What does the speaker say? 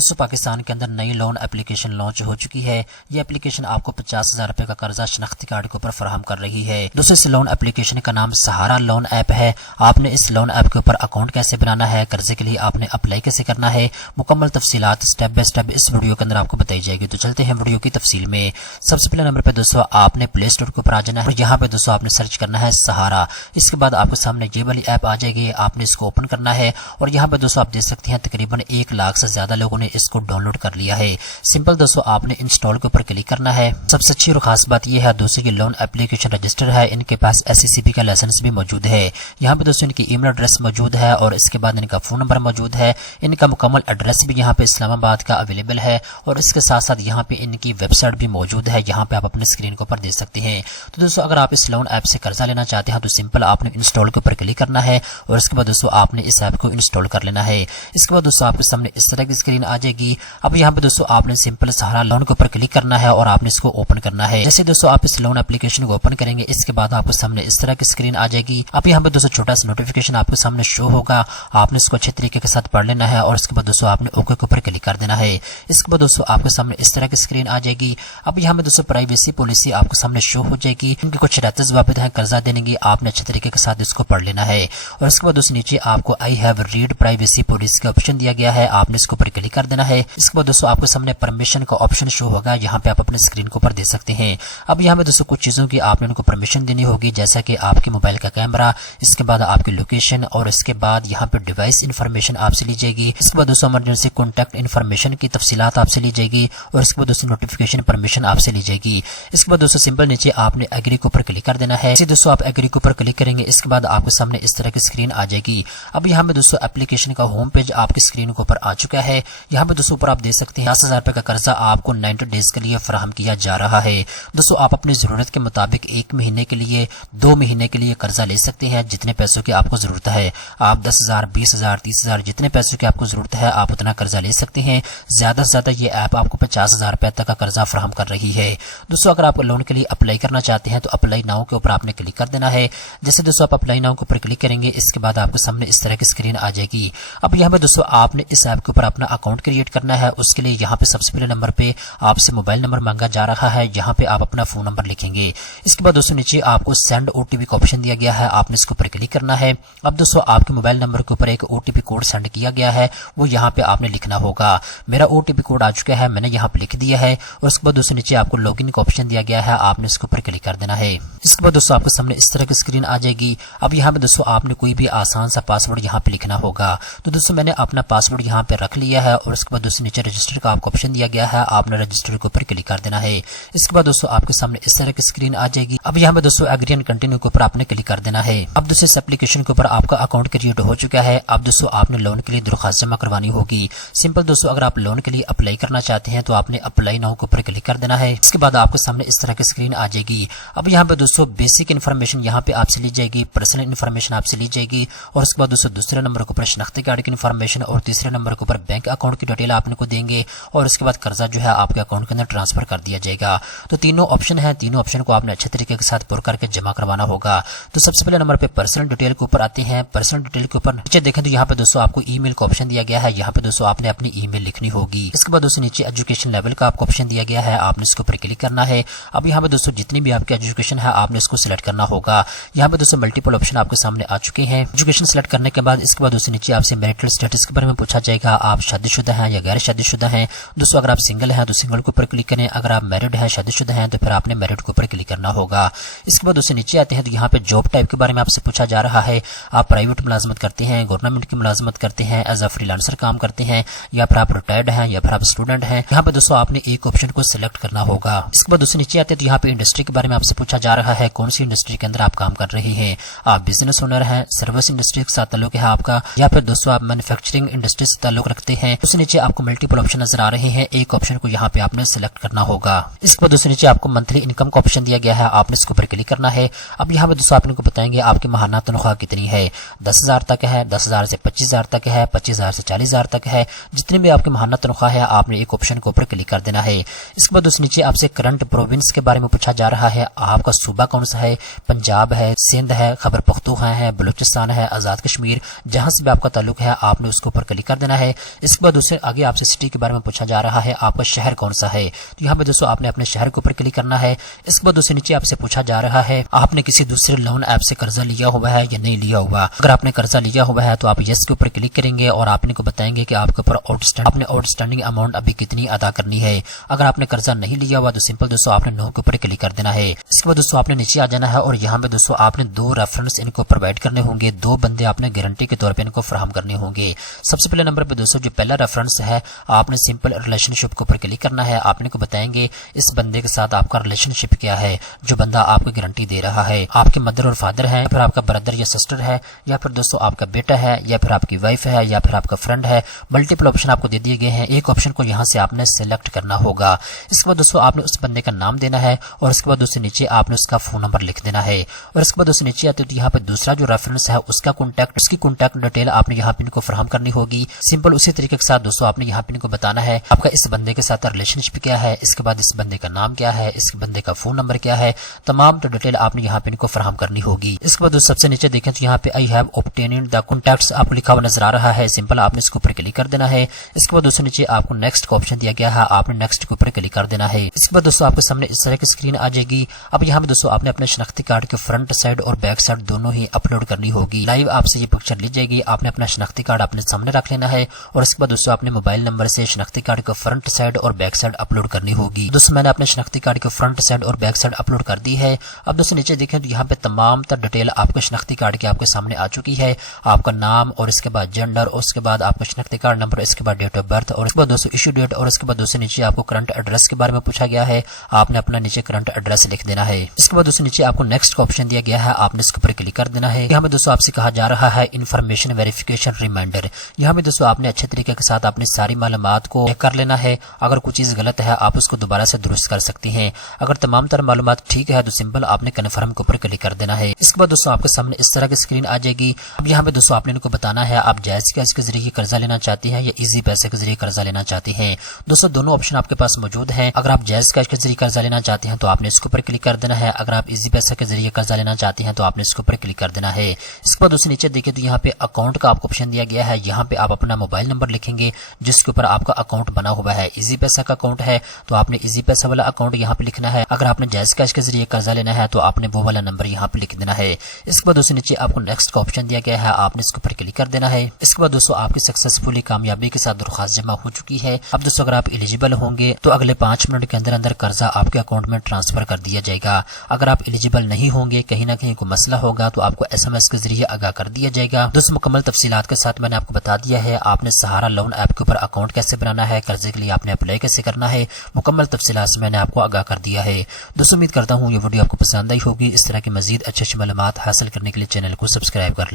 दोस्तों पाकिस्तान के अंदर नई लोन एप्लीकेशन लॉन्च हो चुकी है। ये एप्लीकेशन आपको 50,000 रुपए का कर्जा शनाख्ती कार्ड के ऊपर फराहम कर रही है। दोस्तों इस लोन एप्लीकेशन का नाम सहारा लोन ऐप है। आपने इस लोन ऐप के ऊपर अकाउंट कैसे बनाना है, कर्जे के लिए आपने अप्लाई कैसे करना है, मुकम्मल तफसीलात स्टेप बाय स्टेप इस वीडियो के अंदर आपको बताई जाएगी। तो चलते हैं वीडियो की तफसील में। सबसे पहले नंबर पे दोस्तों आपने प्ले स्टोर के ऊपर आ जाना है और यहाँ पे दोस्तों आपने सर्च करना है सहारा। इसके बाद आपके सामने ये वाली ऐप आ जाएगी, आपने इसको ओपन करना है और यहाँ पे दोस्तों आप देख सकते हैं तकरीबन 1 लाख से ज्यादा लोगों ने इसको डाउनलोड कर लिया है। सिंपल दोस्तों आपने इंस्टॉल के ऊपर क्लिक करना है। सबसे अच्छी और खास बात यह है दोस्तों ये लोन एप्लीकेशन रजिस्टर है, इनके पास SCCB का लाइसेंस भी मौजूद है। यहाँ पे दोस्तों इनकी ईमेल एड्रेस मौजूद है और इसके बाद इनका फोन नंबर मौजूद है। इनका मुकम्मल एड्रेस भी यहाँ पे इस्लामाबाद का अवेलेबल है और इसके साथ साथ यहाँ पे इनकी वेबसाइट भी मौजूद है, यहाँ पे आप अपने स्क्रीन के ऊपर देख सकते हैं। तो दोस्तों अगर आप इस लोन ऐप से कर्जा लेना चाहते हैं तो सिंपल आपने इंस्टॉल के ऊपर क्लिक करना है और इसके बाद दोस्तों आपने इस ऐप को इंस्टॉल कर लेना है। इसके बाद दोस्तों आपके सामने इस तरह की स्क्रीन आ जाएगी। अब यहाँ पे दोस्तों आपने सिंपल सहारा लोन के ऊपर क्लिक करना है और आपने इसको ओपन करना है। जैसे दोस्तों आप इस लोन एप्लीकेशन को ओपन करेंगे इसके बाद आपके सामने इस तरह की स्क्रीन आ जाएगी। अब यहाँ पे दोस्तों छोटा सा नोटिफिकेशन आपके सामने शो होगा, आपने इसको अच्छे तरीके के साथ पढ़ लेना है और इसके बाद दोस्तों आपने ओके के ऊपर क्लिक कर देना है। इसके बाद दोस्तों आपके सामने इस तरह की स्क्रीन आ जाएगी। अब यहाँ पे दोस्तों प्राइवेसी पॉलिसी आपके सामने शो हो जाएगी, इनके कुछ शर्तें वाबित हैं कर्जा देने की, आपने अच्छे तरीके के साथ इसको पढ़ लेना है। और इसके बाद दोस्तों नीचे आपको I have read privacy policy का ऑप्शन दिया गया है, आपने इसको ऊपर क्लिक कर देना है। इसके बाद दोस्तों आपके सामने परमिशन का ऑप्शन शो होगा, यहाँ पे आप अपने स्क्रीन के ऊपर दे सकते हैं। अब यहाँ पे दोस्तों कुछ चीजों की आपने उनको परमिशन देनी होगी, जैसा कि आपके मोबाइल का कैमरा, इसके बाद आपकी लोकेशन और इसके बाद यहाँ पे डिवाइस इन्फॉर्मेशन आपसे ली जाएगी। इसके बाद दोस्तों इमरजेंसी कॉन्टैक्ट इन्फॉर्मेशन की तफसीलात आपसे ली जाएगी और इसके बाद दोस्तों नोटिफिकेशन परमिशन आपसे ली जाएगी। इसके बाद दोस्तों सिंपल नीचे आपने एग्री के ऊपर क्लिक कर देना है। इसे दोस्तों आप एग्री के ऊपर क्लिक करेंगे इसके बाद आपके सामने इस तरह की स्क्रीन आ जाएगी। अब यहाँ पे दोस्तों एप्लीकेशन का होम पेज आपकी स्क्रीन के ऊपर आ चुका है। यहाँ पे दोस्तों ऊपर आप देख सकते हैं 10,000 रुपए का कर्जा आपको 90 डेज के लिए फराहम किया जा रहा है। दोस्तों आप अपनी जरूरत के मुताबिक 1 महीने के लिए, 2 महीने के लिए कर्जा ले सकते हैं, जितने पैसों की आपको जरूरत है। आप 10,000, 20,000, 30,000 जितने पैसों की आपको जरूरत है आप उतना कर्जा ले सकते हैं। ज्यादा से ज्यादा ये ऐप आपको 50,000 रुपए तक का कर्जा फराहम कर रही है। दोस्तों अगर आप लोन के लिए अप्लाई करना चाहते हैं तो अप्लाई नाउ के ऊपर आपने क्लिक कर देना है। जैसे दोस्तों आप अप्लाई नाउ के ऊपर क्लिक करेंगे इसके बाद आपके सामने इस तरह की स्क्रीन आ जाएगी। अब यहाँ पे दोस्तों आपने इस ऐप के ऊपर अपना अकाउंट क्रिएट करना है। उसके लिए यहाँ पे सबसे पहले नंबर पे आपसे मोबाइल नंबर मांगा जा रहा है, यहाँ पे आप अपना फोन नंबर लिखेंगे। इसके बाद दोस्तों नीचे आपको सेंड OTP का ऑप्शन दिया गया है, आपने इसके ऊपर क्लिक करना है। अब दोस्तों आपके मोबाइल नंबर के ऊपर एक OTP कोड सेंड किया गया है, वो यहाँ पे आपने लिखना होगा। मेरा OTP कोड आ चुका है, मैंने यहाँ पे लिख दिया है। और उसके बाद दोस्तों नीचे आपको लॉगिन का ऑप्शन दिया गया है, आपने इसके ऊपर क्लिक कर देना है। इसके बाद दोस्तों आपके सामने इस तरह की स्क्रीन आ जाएगी। अब यहाँ पे दोस्तों आपने कोई भी आसान सा पासवर्ड यहाँ पे लिखना होगा। तो दोस्तों मैंने अपना पासवर्ड यहाँ पे रख लिया है और उसके बाद दोस्तों नीचे रजिस्टर का आपको ऑप्शन दिया गया है, आपने रजिस्टर के ऊपर क्लिक कर देना है। इसके बाद दोस्तों आपके सामने इस तरह की स्क्रीन आ जाएगी। अब यहाँ पे दोस्तों एग्री एंड कंटिन्यू के ऊपर आपने क्लिक कर देना है। अब दोस्तों इस एप्लीकेशन के ऊपर आपका अकाउंट क्रिएट हो चुका है। अब दोस्तों आपने लोन के लिए दरख्वास्त जमा करवानी होगी। सिंपल दोस्तों अगर आप लोन के लिए अप्लाई करना चाहते हैं तो आपने अप्लाई नाउ के ऊपर क्लिक कर देना है। इसके बाद आपके सामने इस तरह की स्क्रीन आ जाएगी। अब यहाँ पे दोस्तों बेसिक इन्फॉर्मेशन यहाँ पे आपसे ली जाएगी, पर्सनल इन्फॉर्मेशन आपसे ली जाएगी और उसके बाद दोस्तों दूसरे नंबर के ऊपर शनाख्ती कार्ड की इन्फॉर्मेशन और तीसरे नंबर के ऊपर बैंक अकाउंट की डिटेल आपने को देंगे और उसके बाद कर्जा जो है आपके अकाउंट के अंदर ट्रांसफर कर दिया जाएगा। तो तीनों ऑप्शन है, तीनों ऑप्शन को आपने अच्छे तरीके के साथ पुर करके जमा करवाना होगा। तो सबसे पहले नंबर पे पर्सनल डिटेल के ऊपर आते हैं। पर्सनल डिटेल के ऊपर नीचे देखें तो यहाँ पे दोस्तों आपको ईमेल का ऑप्शन दिया गया है, यहाँ पे दोस्तों आपने अपनी ईमेल लिखनी होगी। इसके बाद दोस्तों नीचे एजुकेशन लेवल का आपको ऑप्शन दिया गया है, आपने इसके ऊपर क्लिक करना है। अब यहाँ पे दोस्तों जितनी भी आपकी एजुकेशन है आपने इसको सिलेक्ट करना होगा। यहाँ पे दोस्तों मल्टीपल ऑप्शन आपके सामने आ चुके हैं। एजुकेशन सिलेक्ट करने के बाद इसके बाद दोस्तों नीचे आपसे मैरिटल स्टेटस के बारे में पूछा जाएगा, आप शादीशुदा हैं या गैर शादीशुदा हैं। दोस्तों अगर आप सिंगल हैं तो सिंगल के ऊपर क्लिक करें, अगर आप मैरिड हैं शादीशुदा हैं तो फिर आपने मैरिड के ऊपर क्लिक करना होगा। इसके बाद दोस्तों नीचे आते हैं तो यहाँ पे जॉब टाइप के बारे में आपसे पूछा जा रहा है, आप प्राइवेट मुलाजमत करते हैं, गवर्नमेंट की मुलाजमत करते हैं, एज अ फ्रीलांसर काम करते हैं या फिर आप रिटायर्ड हैं या फिर आप स्टूडेंट हैं। यहाँ पे दोस्तों आपने एक ऑप्शन को सिलेक्ट करना होगा। इसके बाद दोस्तों नीचे आते हैं तो यहाँ पे इंडस्ट्री के बारे में आपसे पूछा जा रहा है, कौन सी इंडस्ट्री के अंदर आप काम कर रहे हैं, आप बिजनेस ओनर हैं, सर्विस इंडस्ट्री के साथ ताल्लुक है आपका या फिर दोस्तों आप मैन्युफैक्चरिंग इंडस्ट्री से ताल्लुक रखते हैं। उसके नीचे आपको मल्टीपल ऑप्शन नजर आ रहे हैं, एक ऑप्शन को यहाँ पे आपने सिलेक्ट करना होगा। इसके बाद दोस्तों नीचे आपको मंथली इनकम का ऑप्शन दिया गया है, आपने इसके ऊपर क्लिक करना है। अब यहाँ पे दोस्तों आपने को बताएंगे आपकी माहाना तनख्वाह कितनी है, 10,000 तक है, 10,000 से 25,000 तक है, 25,000 से 40,000 तक है। जितनी भी आपकी माहाना तनख्वाह है आपने एक ऑप्शन के ऊपर क्लिक कर देना है। इसके बाद दोस्तों नीचे आपसे करंट प्रोविंस के बारे में पूछा जा रहा है, आपका सूबा कौन सा है, पंजाब है, सिंध है, खैबर पख्तूनख्वा है, बलूचिस्तान है, आजाद कश्मीर, जहां से भी आपका ताल्लुक है आपने उसके ऊपर क्लिक कर देना है। इसके बाद دوسرے آگے آپ سے سٹی کے بارے میں پوچھا جا رہا ہے آپ کا شہر کون سا ہے، تو یہاں پہ دوستوں آپ نے اپنے شہر کے اوپر کلک کرنا ہے۔ اس کے بعد دوستوں نیچے آپ سے پوچھا جا رہا ہے آپ نے کسی دوسرے لون ایپ سے قرضہ لیا ہوا ہے یا نہیں لیا ہوا۔ اگر آپ نے قرضہ لیا ہوا ہے تو آپ یس کے اوپر کلک کریں گے اور آپ کو بتائیں گے کہ آپ کے اوپر آؤٹ اسٹینڈنگ اماؤنٹ ابھی کتنی ادا کرنی ہے۔ اگر آپ نے قرضہ نہیں لیا ہوا تو سمپل دوستوں آپ نے نو کے اوپر کلک کر دینا ہے۔ اس کے بعد دوستوں آپ نے نیچے آ جانا ہے اور یہاں پہ دوستوں آپ نے 2 ریفرنس ان کو پرووائڈ کرنے ہوں گے، 2 بندے آپ نے گارنٹی کے طور پہ ان کو فراہم کرنے ہوں گے۔ سب سے پہلے نمبر پہ دوستوں جو پہلا ریفرنس ہے آپ نے سمپل ریلیشن شپ کے اوپر کلک کرنا ہے۔ آپ کو بتائیں گے اس بندے کے ساتھ آپ کا ریلیشن شپ کیا ہے، جو بندہ آپ کو گارنٹی دے رہا ہے، آپ کے مدر اور فادر ہے، پھر آپ کا بردر یا سسٹر ہے، یا پھر دوستوں آپ کا بیٹا ہے، یا پھر آپ کی وائف ہے، یا پھر آپ کا فرینڈ ہے۔ ملٹیپل آپشن آپ کو دے دیے گئے ہیں، ایک آپشن کو یہاں سے آپ نے سلیکٹ کرنا ہوگا۔ اس کے بعد دوستوں آپ نے اس بندے کا نام دینا ہے اور اس کے بعد دوستوں نیچے آپ نے اس کا فون نمبر لکھ دینا ہے، اور اس کے بعد دوستوں نیچے آتے تو یہاں پہ دوسرا جو ریفرنس ہے اس کی کانٹیکٹ ڈیٹیل آپ نے یہاں پہ ان کو فراہم کرنی ہوگی۔ سمپل اسی طریقے کے ساتھ دوستوں آپ نے یہاں پہ ان کو بتانا ہے آپ کا اس بندے کے ساتھ ریلیشن شپ کیا ہے، اس کے بعد اس بندے کا نام کیا ہے، اس بندے کا فون نمبر کیا ہے، تمام تو ڈیٹیل آپ نے یہاں پہ ان کو فراہم کرنی ہوگی۔ اس کے بعد سب سے نیچے دیکھیں تو یہاں پہ I have obtained the contacts آپ کو لکھا ہوا نظر آ رہا ہے، سمپل آپ نے اس کے اوپر کلک کر دینا ہے۔ اس کے بعد دوستوں نیچے آپ کو نیکسٹ کا آپشن دیا گیا ہے، آپ نے نیکسٹ کے اوپر کلک کر دینا ہے۔ اس کے بعد دوستوں آپ کے سامنے اس طرح کی اسکرین آ جائے گی۔ اب یہاں پہ دوستوں آپ نے اپنے شناختی کارڈ کے فرنٹ سائڈ اور بیک سائڈ دونوں ہی اپلوڈ کرنی ہوگی۔ لائیو آپ سے یہ پکچر لی جائے گی، آپ نے اپنا شناختی کارڈ اپنے سامنے رکھ لینا ہے اور اس کے بعد دوستوں آپ نے موبائل نمبر سے شناختی کارڈ کو فرنٹ سائڈ اور بیک سائڈ اپلوڈ کرنی ہوگی۔ دوستوں میں نے اپنے شناختی کارڈ کو فرنٹ سائڈ اور بیک سائڈ اپلوڈ کر دی ہے۔ اب دوستوں نیچے دیکھیں تو یہاں پہ تمام تر ڈیٹیل آپ کے شناختی کارڈ کے آپ کے سامنے آ چکی ہے، آپ کا نام اور اس کے بعد جینڈر اور اس کے بعد آپ کا شناختی کارڈ نمبر، اس کے بعد ڈیٹ آف برتھ اور اس کے بعد دوستوں ایشو ڈیٹ، اور اس کے بعد دوستوں نیچے آپ کو کرنٹ ایڈریس کے بارے میں پوچھا گیا ہے، آپ نے اپنا نیچے کرنٹ ایڈریس لکھ دینا ہے۔ اس کے بعد دوستوں نیچے آپ کو نیکسٹ کا آپشن دیا گیا ہے، آپ نے اس کے اوپر کلک کر دینا ہے۔ یہاں پہ دوستوں آپ سے کہا جا رہا ہے انفارمیشن ویریفیکیشن ریمائنڈر، یہاں پہ دوستوں آپ نے اچھے طریقے کے ساتھ اپنی ساری معلومات کو چیک کر لینا ہے، اگر کوئی چیز غلط ہے آپ اس کو دوبارہ سے درست کر سکتی ہیں، اگر تمام تر معلومات ٹھیک ہے تو سمپل آپ نے کنفرم کے اوپر کلک کر دینا ہے۔ اس کے بعد دوستوں آپ کے سامنے اس طرح کی اسکرین آ جائے گی۔ اب یہاں پہ دوستوں آپ نے ان کو بتانا ہے آپ جائز کیش کے ذریعے قرضہ لینا چاہتے ہیں یا ایزی پیسے کے ذریعے قرضہ لینا چاہتے ہیں۔ دوستوں دونوں آپشن آپ کے پاس موجود ہیں، اگر آپ جائز کیش کے ذریعے قرضہ لینا چاہتے ہیں تو آپ نے اس کے اوپر کلک کر دینا ہے، اگر آپ ایزی پیسے کے ذریعے قرضہ لینا چاہتے ہیں تو آپ نے اس کے اوپر کلک کر دینا ہے۔ اس کے بعد دوستوں نیچے دیکھیں تو یہاں پہ اکاؤنٹ کا آپ کو آپشن دیا گیا ہے، یہاں پہ آپ اپنا موبائل نمبر لکھیں گے جس کے اوپر آپ کا اکاؤنٹ بنا ہوا ہے، ایزی پیسہ کا اکاؤنٹ ہے تو آپ نے ایزی پیسہ والا اکاؤنٹ یہاں پہ لکھنا ہے، اگر آپ نے جائز کیش کے ذریعے قرضہ لینا ہے تو آپ نے وہ والا نمبر یہاں پہ لکھ دینا ہے۔ اس کے بعد دوستوں نیچے آپ کو نیکسٹ کا آپشن دیا گیا ہے، آپ نے اس کے اوپر کلک کر دینا ہے۔ اس کے بعد دوستوں آپ کی سکسیسفلی کامیابی کے ساتھ درخواست جمع ہو چکی ہے۔ اب دوستوں اگر آپ ایلیجیبل ہوں گے تو اگلے 5 منٹ کے اندر اندر قرضہ آپ کے اکاؤنٹ میں ٹرانسفر کر دیا جائے گا، اگر آپ ایلیجیبل نہیں ہوں گے کہیں نہ کہیں کوئی مسئلہ ہوگا تو آپ کو SMS کے ذریعے آگاہ کر دیا جائے گا۔ دوستوں مکمل تفصیلات کے ساتھ میں نے آپ کو بتا دیا ہے آپ نے سہارا لون ایپ کے اوپر اکاؤنٹ کیسے بنانا ہے، قرضے کے لیے آپ نے اپلائی کیسے کرنا ہے، مکمل تفصیلات سے میں نے آپ کو آگاہ کر دیا ہے۔ دوستوں امید کرتا ہوں یہ ویڈیو آپ کو پسند آئی ہوگی، اس طرح کی مزید اچھی معلومات حاصل کرنے کے لیے چینل کو سبسکرائب کر لیں۔